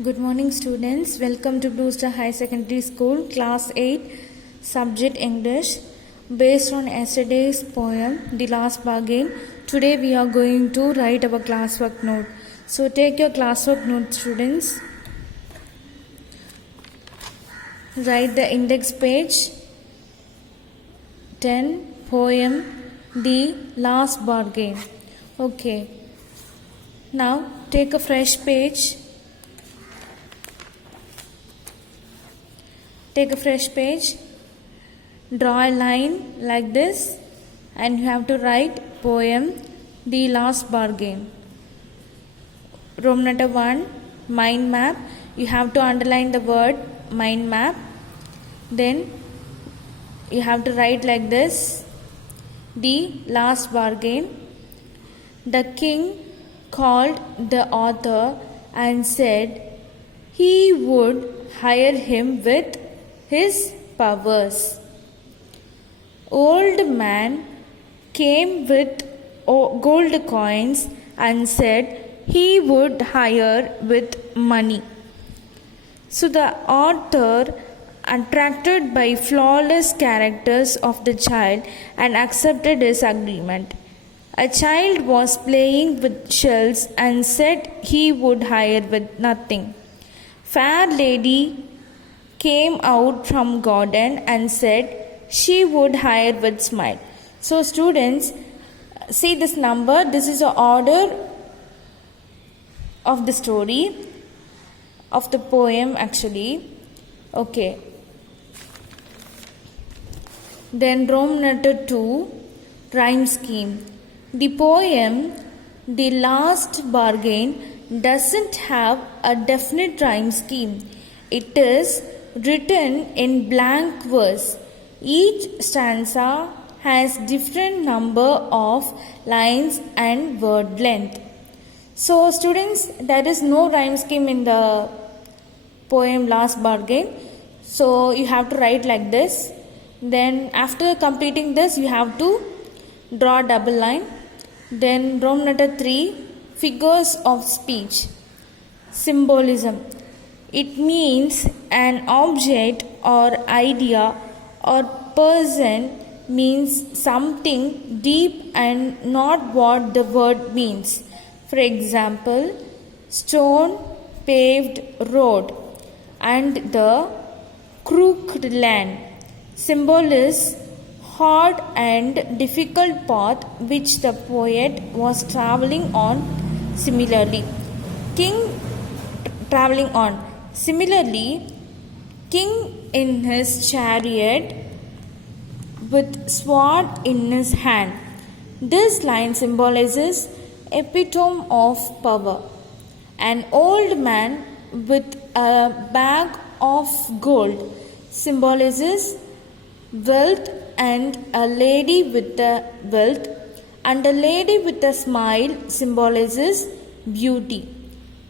Good morning, students. Welcome to Blue Star High Secondary School, Class 8, Subject English. Based on yesterday's poem, The Last Bargain, today we are going to write our classwork note. So take your classwork note, students. Write the index page 10, poem, The Last Bargain. Okay. Now take a fresh page. Take a fresh page, draw a line like this, and you have to write poem, The Last Bargain. Roman letter 1, mind map. You have to underline the word mind map. Then you have to write like this, The Last Bargain. The king called the author and said he would hire him with his powers. Old man came with gold coins and said he would hire with money. So the author, attracted by flawless characters of the child, and accepted his agreement. A child was playing with shells and said he would hire with nothing. Fair lady came out from garden and said she would hire with smile. So students, see this number. This is the order of the story, of the poem actually. Okay. Then Roman letter 2, rhyme scheme. The poem, The Last Bargain, doesn't have a definite rhyme scheme. It is written in blank verse. Each stanza has different number of lines and word length. So students, there is no rhyme scheme in the poem Last Bargain. So you have to write like this. Then after completing this, you have to draw a double line. Then Roman letter 3, figures of speech. Symbolism. It means an object or idea or person means something deep and not what the word means. For example, stone paved road and the crooked land. Symbol is hard and difficult path which the poet was traveling on. Similarly, king in his chariot with sword in his hand. This line symbolizes epitome of power. An old man with a bag of gold symbolizes wealth, and a lady with a wealth, and a lady with a smile symbolizes beauty.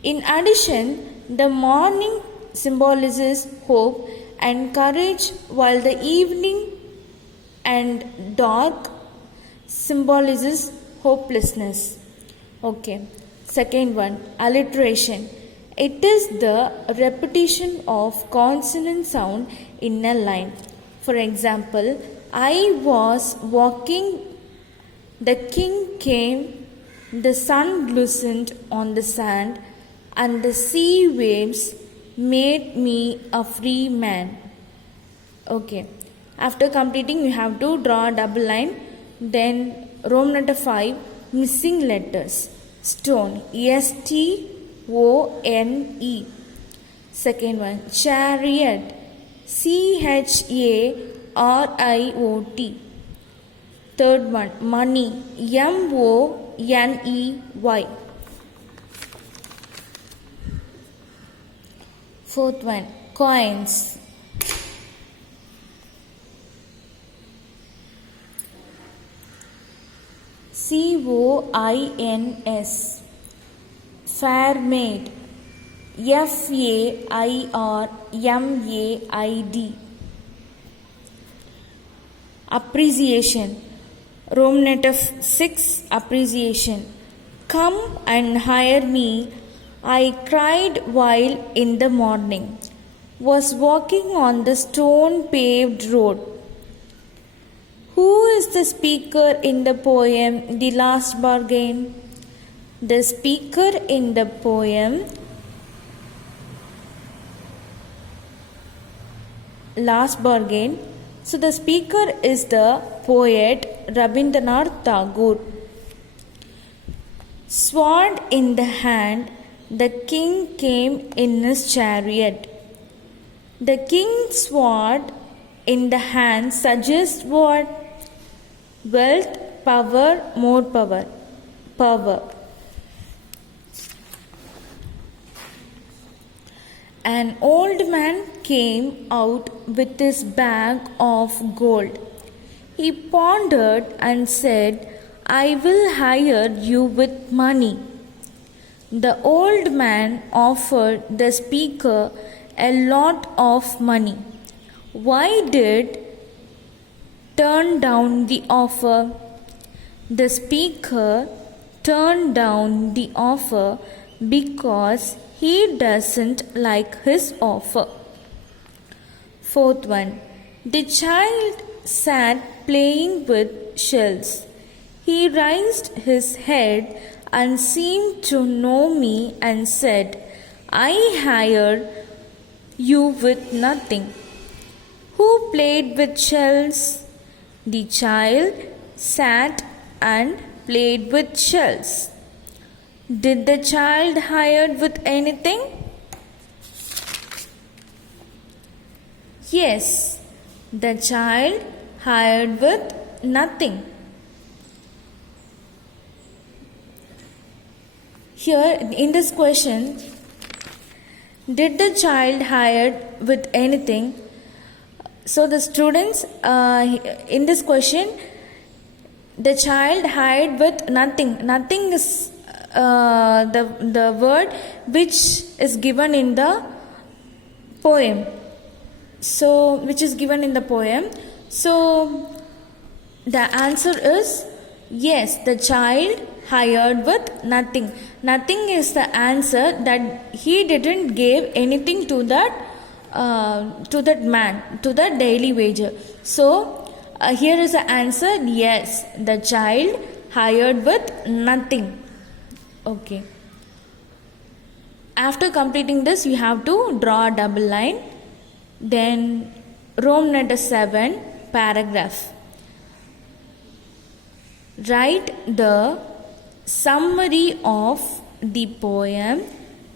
In addition, the morning symbolizes hope and courage, while the evening and dark symbolizes hopelessness. Okay. Second one, alliteration. It is the repetition of consonant sound in a line. For example, I was walking, the king came, the sun glistened on the sand, and the sea waves made me a free man. Okay. After completing, you have to draw a double line. Then Roman letter 5, missing letters. Stone, S-T-O-N-E. Second one, chariot, C-H-A-R-I-O-T. Third one, money, M-O-N-E-Y. Fourth one, coins. C-O-I-N-S. Fair maid, F-A-I-R-M-A-I-D. Appreciation. Roman letter 6, appreciation. Come and hire me I cried while in the morning, was walking on the stone paved road. Who is the speaker in the poem The Last Bargain? The speaker in the poem Last Bargain. So the speaker is the poet Rabindranath Tagore. Sword in the hand, the king came in his chariot. The king's sword in the hand suggests what? Wealth, power, more power. Power. An old man came out with his bag of gold. He pondered and said, I will hire you with money. The old man offered the speaker a lot of money. Why did turn down the offer? The speaker turned down the offer because he doesn't like his offer. Fourth one. The child sat playing with shells. He raised his head and seemed to know me and said, I hire you with nothing. Who played with shells? The child sat and played with shells. Did the child hired with anything? Yes, the child hired with nothing. Here in this question, did the child hired with anything? So the students in this question, the child hired with nothing. Nothing is the word which is given in the poem. So which is given in the poem. So the answer is yes, the child hired with nothing. Nothing is the answer, that he didn't give anything to that man, to the daily wager. So here is the answer, yes, the child hired with nothing. Okay. After completing this, you have to draw a double line. Then Roman letter 7, paragraph. Write the summary of the poem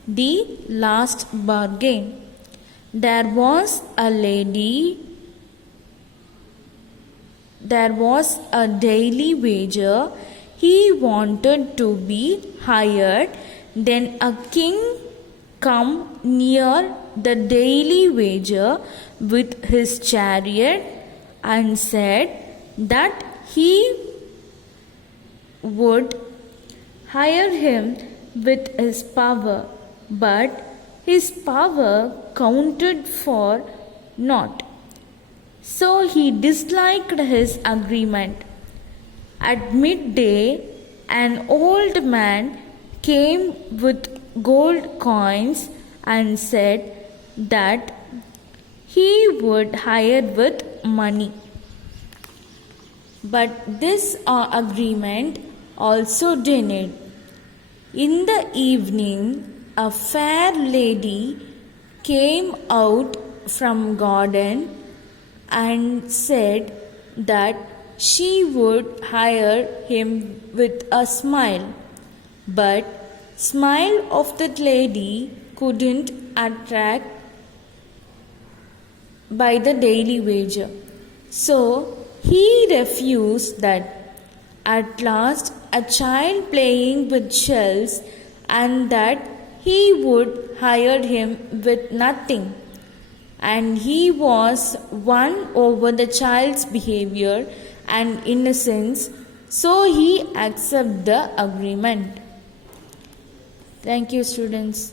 The Last Bargain. There was a daily wager. He wanted to be hired. Then a king come near the daily wager with his chariot and said that he would hire him with his power, but his power counted for naught. So he disliked his agreement. At midday, an old man came with gold coins and said that he would hire with money. But this agreement also denied. In the evening, a fair lady came out from garden and said that she would hire him with a smile. But smile of that lady couldn't attract by the daily wager. So he refused that. At last, a child playing with shells, and that he would hire him with nothing. And he was won over the child's behavior and innocence, so he accepted the agreement. Thank you, students.